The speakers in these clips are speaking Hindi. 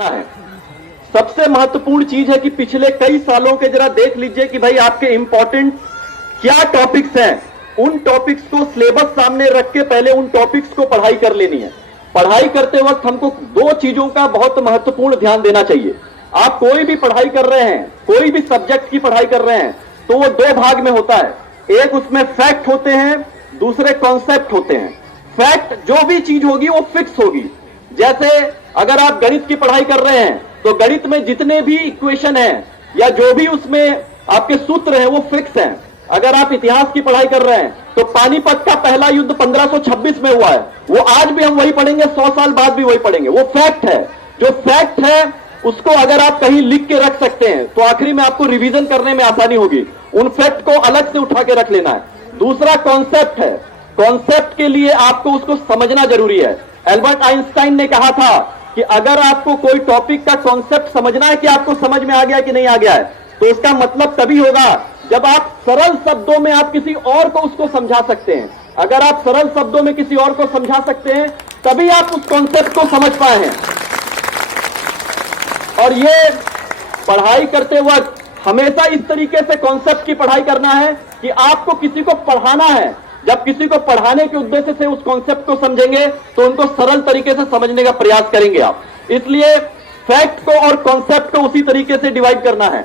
है। सबसे महत्वपूर्ण चीज है कि पिछले कई सालों के जरा देख लीजिए कि भाई आपके इंपॉर्टेंट क्या टॉपिक्स हैं। उन टॉपिक्स को सिलेबस सामने रख के पहले उन टॉपिक्स को पढ़ाई कर लेनी है। पढ़ाई करते वक्त हमको दो चीजों का बहुत महत्वपूर्ण ध्यान देना चाहिए। आप कोई भी पढ़ाई कर रहे हैं, कोई भी सब्जेक्ट की पढ़ाई कर रहे हैं, तो वो दो भाग में होता है। एक उसमें फैक्ट होते हैं, दूसरे कॉन्सेप्ट होते हैं। फैक्ट जो भी चीज होगी वो फिक्स होगी। जैसे अगर आप गणित की पढ़ाई कर रहे हैं तो गणित में जितने भी इक्वेशन हैं या जो भी उसमें आपके सूत्र हैं वो फिक्स हैं। अगर आप इतिहास की पढ़ाई कर रहे हैं तो पानीपत का पहला युद्ध 1526 में हुआ है, वो आज भी हम वही पढ़ेंगे, 100 साल बाद भी वही पढ़ेंगे। वो फैक्ट है। जो फैक्ट है उसको अगर आप कहीं लिख के रख सकते हैं तो आखिरी में आपको रिवीजन करने में आसानी होगी। उन फैक्ट को अलग से उठा के रख लेना है। दूसरा कॉन्सेप्ट है। कॉन्सेप्ट के लिए आपको उसको समझना जरूरी है। एल्बर्ट आइंस्टाइन ने कहा था कि अगर आपको कोई टॉपिक का कॉन्सेप्ट समझना है कि आपको समझ में आ गया कि नहीं आ गया है, तो इसका मतलब तभी होगा जब आप सरल शब्दों में आप किसी और को उसको समझा सकते हैं। अगर आप सरल शब्दों में किसी और को समझा सकते हैं तभी आप उस कॉन्सेप्ट को समझ पाए हैं। और ये पढ़ाई करते वक्त हमेशा इस तरीके से कॉन्सेप्ट की पढ़ाई करना है कि आपको किसी को पढ़ाना है। जब किसी को पढ़ाने के उद्देश्य से उस कॉन्सेप्ट को समझेंगे तो उनको सरल तरीके से समझने का प्रयास करेंगे आप। इसलिए फैक्ट को और कॉन्सेप्ट को उसी तरीके से डिवाइड करना है।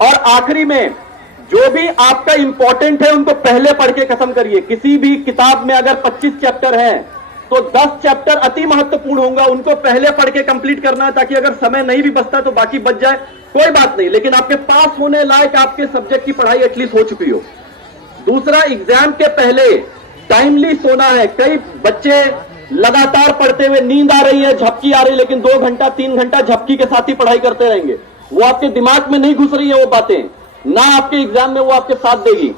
और आखिरी में जो भी आपका इंपॉर्टेंट है उनको पहले पढ़ के खत्म करिए। किसी भी किताब में अगर 25 चैप्टर हैं तो 10 चैप्टर अति महत्वपूर्ण होगा, उनको पहले पढ़ के कंप्लीट करना है, ताकि अगर समय नहीं भी बचता तो बाकी बच जाए, कोई बात नहीं, लेकिन आपके पास होने लायक आपके सब्जेक्ट की पढ़ाई एटलीस्ट हो चुकी हो। दूसरा, एग्जाम के पहले टाइमली सोना है। कई बच्चे लगातार पढ़ते हुए नींद आ रही है, झपकी आ रही है, लेकिन 2 घंटा 3 घंटा झपकी के साथ ही पढ़ाई करते रहेंगे। वो आपके दिमाग में नहीं घुस रही है वो बातें, ना आपके एग्जाम में वो आपके साथ देगी।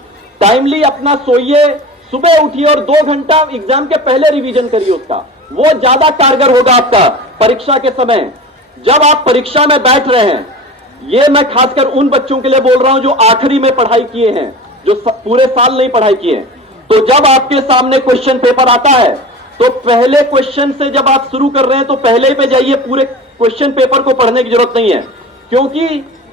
टाइमली अपना सोइए, सुबह उठिए और 2 घंटा एग्जाम के पहले रिवीजन करिए उसका। वो ज्यादा कारगर होगा आपका परीक्षा के समय। जब आप परीक्षा में बैठ रहे हैं, ये मैं खासकर उन बच्चों के लिए बोल रहा हूं जो आखिरी में पढ़ाई किए हैं, जो पूरे साल नहीं पढ़ाई किए हैं। तो जब आपके सामने क्वेश्चन पेपर आता है तो पहले क्वेश्चन से जब आप शुरू कर रहे हैं तो पहले पे जाइए, पूरे क्वेश्चन पेपर को पढ़ने की जरूरत नहीं है। क्योंकि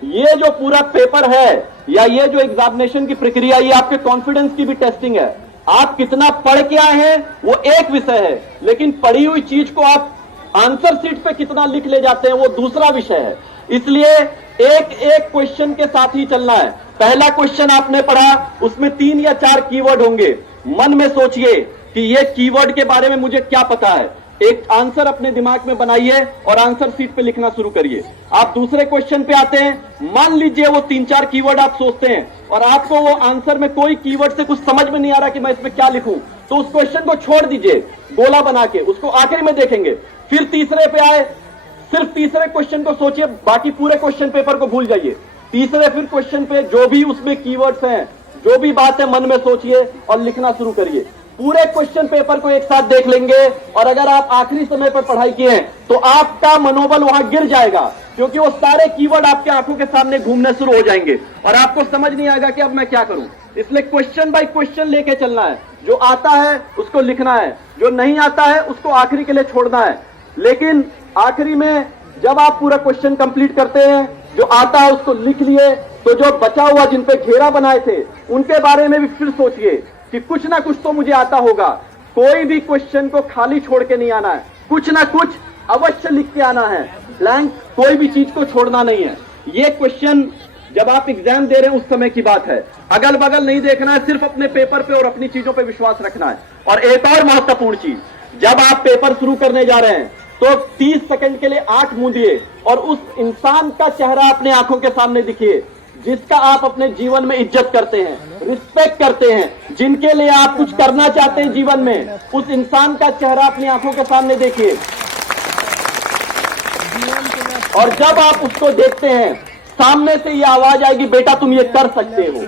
ये जो पूरा पेपर है या ये जो एग्जामिनेशन की प्रक्रिया, ये आपके कॉन्फिडेंस की भी टेस्टिंग है। आप कितना पढ़ के आए हैं वो एक विषय है, लेकिन पढ़ी हुई चीज को आप आंसर शीट पे कितना लिख ले जाते हैं वो दूसरा विषय है। इसलिए एक एक क्वेश्चन के साथ ही चलना है। पहला क्वेश्चन आपने पढ़ा, उसमें 3 या 4 कीवर्ड होंगे। मन में सोचिए कि ये कीवर्ड के बारे में मुझे क्या पता है। एक आंसर अपने दिमाग में बनाइए और आंसर शीट पे लिखना शुरू करिए। आप दूसरे क्वेश्चन पे आते हैं, मान लीजिए वो 3-4 कीवर्ड आप सोचते हैं और आपको वो आंसर में कोई कीवर्ड से कुछ समझ में नहीं आ रहा कि मैं इसमें क्या लिखूं, तो उस क्वेश्चन को छोड़ दीजिए, गोला बना के उसको आखिर में देखेंगे। फिर तीसरे पे आए, सिर्फ तीसरे क्वेश्चन को सोचिए, बाकी पूरे क्वेश्चन पेपर को भूल जाइए। तीसरे फिर क्वेश्चन पे जो भी उसमें कीवर्ड्स हैं, जो भी बात है, मन में सोचिए और लिखना शुरू करिए। पूरे क्वेश्चन पेपर को एक साथ देख लेंगे और अगर आप आखिरी समय पर पढ़ाई किए हैं तो आपका मनोबल वहां गिर जाएगा, क्योंकि वो सारे कीवर्ड आपके आंखों के सामने घूमने शुरू हो जाएंगे और आपको समझ नहीं आएगा कि अब मैं क्या करूं। इसलिए क्वेश्चन बाय क्वेश्चन लेके चलना है। जो आता है उसको लिखना है, जो नहीं आता है उसको आखिरी के लिए छोड़ना है। लेकिन आखिरी में जब आप पूरा क्वेश्चन कंप्लीट करते हैं, जो आता है उसको लिख लिए, तो जो बचा हुआ जिन पे घेरा बनाए थे उनके बारे में भी फिर सोचिए कि कुछ ना कुछ तो मुझे आता होगा। कोई भी क्वेश्चन को खाली छोड़ के नहीं आना है, कुछ ना कुछ अवश्य लिख के आना है। ब्लैंक कोई भी चीज को छोड़ना नहीं है। ये क्वेश्चन जब आप एग्जाम दे रहे हैं उस समय की बात है, अगल बगल नहीं देखना है, सिर्फ अपने पेपर पे और अपनी चीजों पे विश्वास रखना है। और एक और महत्वपूर्ण चीज, जब आप पेपर शुरू करने जा रहे हैं तो 30 सेकंड के लिए आंख मूंदिए और उस इंसान का चेहरा अपने आंखों के सामने दिखिए जिसका आप अपने जीवन में इज्जत करते हैं, रिस्पेक्ट करते हैं, जिनके लिए आप कुछ करना चाहते हैं जीवन में। उस इंसान का चेहरा अपनी आंखों के सामने देखिए और जब आप उसको देखते हैं सामने से ये आवाज आएगी, बेटा तुम ये कर सकते हो।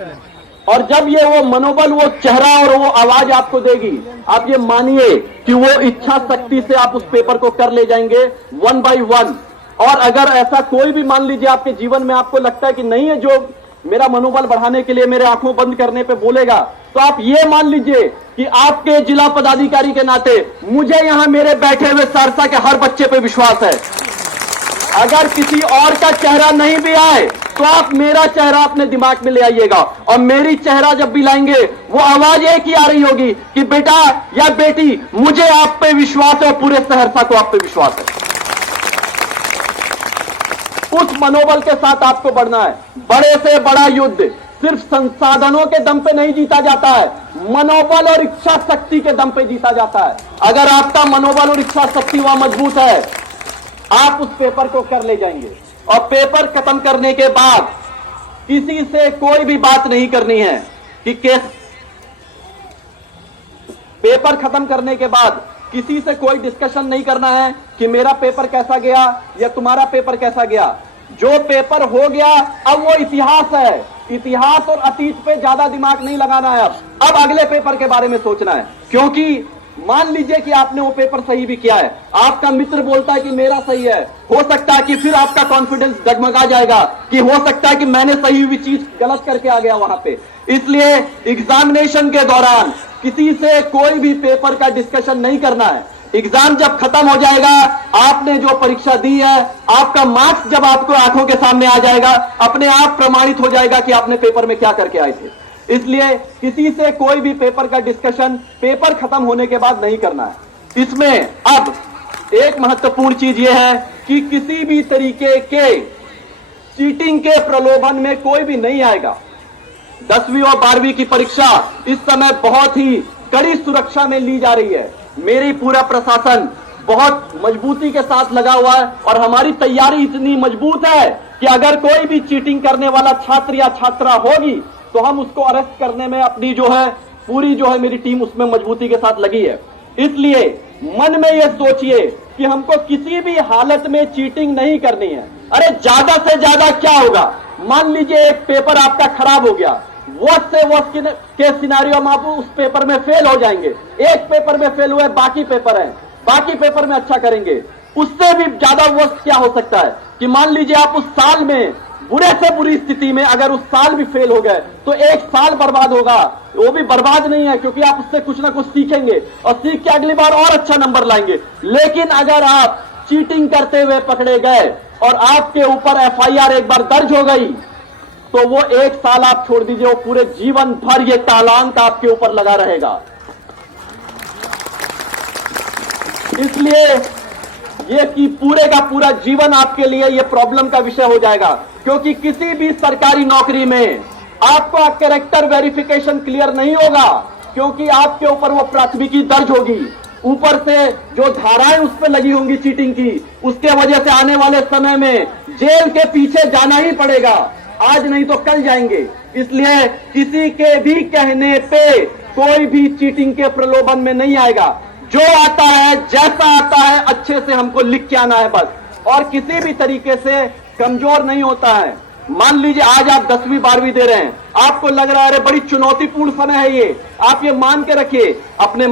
और जब ये वो मनोबल, वो चेहरा और वो आवाज आपको देगी, आप ये मानिए कि वो इच्छा शक्ति से आप उस पेपर को कर ले जाएंगे 1 by 1। और अगर ऐसा कोई भी मान लीजिए आपके जीवन में आपको लगता है कि नहीं है जो मेरा मनोबल बढ़ाने के लिए मेरे आंखों बंद करने पे बोलेगा, तो आप ये मान लीजिए कि आपके जिला पदाधिकारी के नाते मुझे यहां मेरे बैठे हुए सहरसा के हर बच्चे पे विश्वास है। अगर किसी और का चेहरा नहीं भी आए तो आप मेरा चेहरा अपने दिमाग में ले आइएगा, और मेरी चेहरा जब भी लाएंगे वो आवाज एक ही आ रही होगी कि बेटा या बेटी, मुझे आप पे विश्वास है और पूरे सहरसा को आप पे विश्वास है। उस मनोबल के साथ आपको बढ़ना है। बड़े से बड़ा युद्ध सिर्फ संसाधनों के दम पे नहीं जीता जाता है, मनोबल और इच्छा शक्ति के दम पे जीता जाता है। अगर आपका मनोबल और इच्छा शक्ति वहां मजबूत है, आप उस पेपर को कर ले जाएंगे। और पेपर खत्म करने के बाद किसी से कोई भी बात नहीं करनी है कि पेपर खत्म करने के बाद किसी से कोई डिस्कशन नहीं करना है कि मेरा पेपर कैसा गया या तुम्हारा पेपर कैसा गया। जो पेपर हो गया अब वो इतिहास है। इतिहास और अतीत पे ज्यादा दिमाग नहीं लगाना है। अब अगले पेपर के बारे में सोचना है, क्योंकि मान लीजिए कि आपने वो पेपर सही भी किया है, आपका मित्र बोलता है कि मेरा सही है, हो सकता है कि फिर आपका कॉन्फिडेंस डगमगा जाएगा कि हो सकता है कि मैंने सही हुई चीज गलत करके आ गया वहां पे। इसलिए एग्जामिनेशन के दौरान किसी से कोई भी पेपर का डिस्कशन नहीं करना है। एग्जाम जब खत्म हो जाएगा, आपने जो परीक्षा दी है, आपका मार्क्स जब आपको आंखों के सामने आ जाएगा, अपने आप प्रमाणित हो जाएगा कि आपने पेपर में क्या करके आए थे। इसलिए किसी से कोई भी पेपर का डिस्कशन पेपर खत्म होने के बाद नहीं करना है। इसमें अब एक महत्वपूर्ण चीज यह है कि किसी भी तरीके के चीटिंग के प्रलोभन में कोई भी नहीं आएगा। 10वीं और 12वीं की परीक्षा इस समय बहुत ही कड़ी सुरक्षा में ली जा रही है। मेरी पूरा प्रशासन बहुत मजबूती के साथ लगा हुआ है और हमारी तैयारी इतनी मजबूत है कि अगर कोई भी चीटिंग करने वाला छात्र या छात्रा होगी तो हम उसको अरेस्ट करने में अपनी पूरी मेरी टीम उसमें मजबूती के साथ लगी है। इसलिए मन में यह सोचिए कि हमको किसी भी हालत में चीटिंग नहीं करनी है। अरे ज्यादा से ज्यादा क्या होगा, मान लीजिए एक पेपर आपका खराब हो गया, वर्स्ट से वर्स्ट के सिनेरियो में आप उस पेपर में फेल हो जाएंगे। एक पेपर में फेल हुए, बाकी पेपर है, बाकी पेपर में अच्छा करेंगे। उससे भी ज्यादा वर्स्ट क्या हो सकता है कि मान लीजिए आप उस साल में बुरे से बुरी स्थिति में अगर उस साल भी फेल हो गए तो एक साल बर्बाद होगा। वो भी बर्बाद नहीं है, क्योंकि आप उससे कुछ ना कुछ सीखेंगे और सीख के अगली बार और अच्छा नंबर लाएंगे। लेकिन अगर आप चीटिंग करते हुए पकड़े गए और आपके ऊपर FIR एक बार दर्ज हो गई तो वो एक साल आप छोड़ दीजिए, वो पूरे जीवन भर ये टालांक आपके ऊपर लगा रहेगा। इसलिए ये कि पूरे का पूरा जीवन आपके लिए ये प्रॉब्लम का विषय हो जाएगा, क्योंकि किसी भी सरकारी नौकरी में आपका कैरेक्टर वेरिफिकेशन क्लियर नहीं होगा, क्योंकि आपके ऊपर वो प्राथमिकी दर्ज होगी। ऊपर से जो धाराएं उस पर लगी होंगी चीटिंग की, उसके वजह से आने वाले समय में जेल के पीछे जाना ही पड़ेगा, आज नहीं तो कल जाएंगे। इसलिए किसी के भी कहने पे कोई भी चीटिंग के प्रलोभन में नहीं आएगा। जो आता है जैसा आता है अच्छे से हमको लिख के आना है बस, और किसी भी तरीके से कमजोर नहीं होता है। मान लीजिए आज आप 10वीं 12वीं दे रहे हैं, आपको लग रहा है अरे बड़ी चुनौतीपूर्ण समय है ये, आप ये मान के रखिए अपने